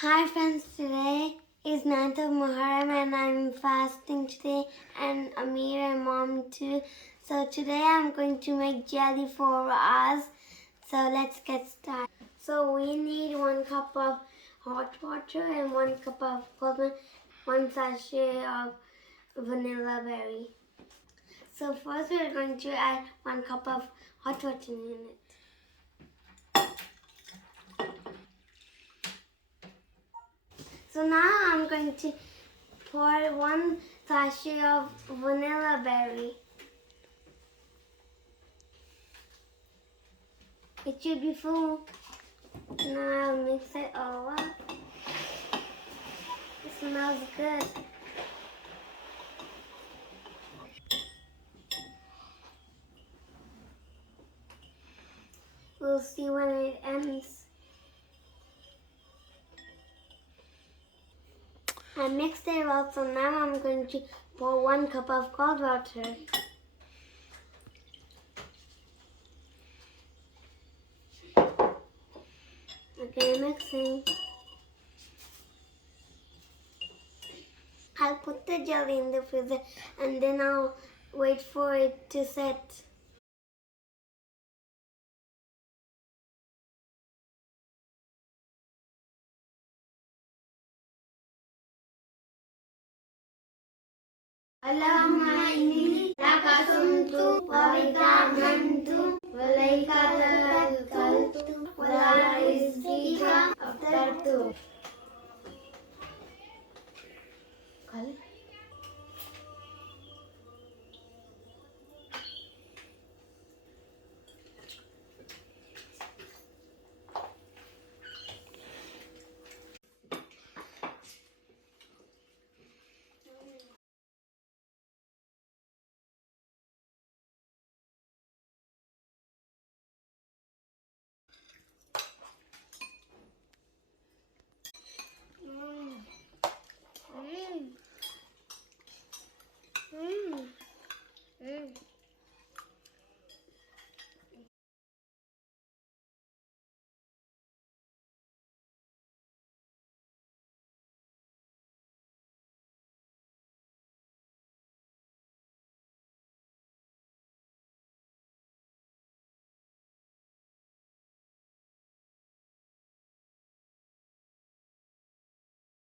Hi friends, today is 9th of Muharram and I'm fasting today and Ameer and Mom too. So today I'm going to make jelly for us. So let's get started. So we need 1 cup of hot water and 1 cup of cold milk, 1 sachet of vanilla berry. So first we're going to add 1 cup of hot water in it. So now I'm going to pour 1 sachet of vanilla berry. It should be full. Now I'll mix it all up. It smells good. We'll see when it ends. I mixed it well, so now I'm going to pour 1 cup of cold water. Okay, mixing. I'll put the jelly in the freezer and then I'll wait for it to set. اللهم إني لك صمت وبك آمنت وإليك توكلت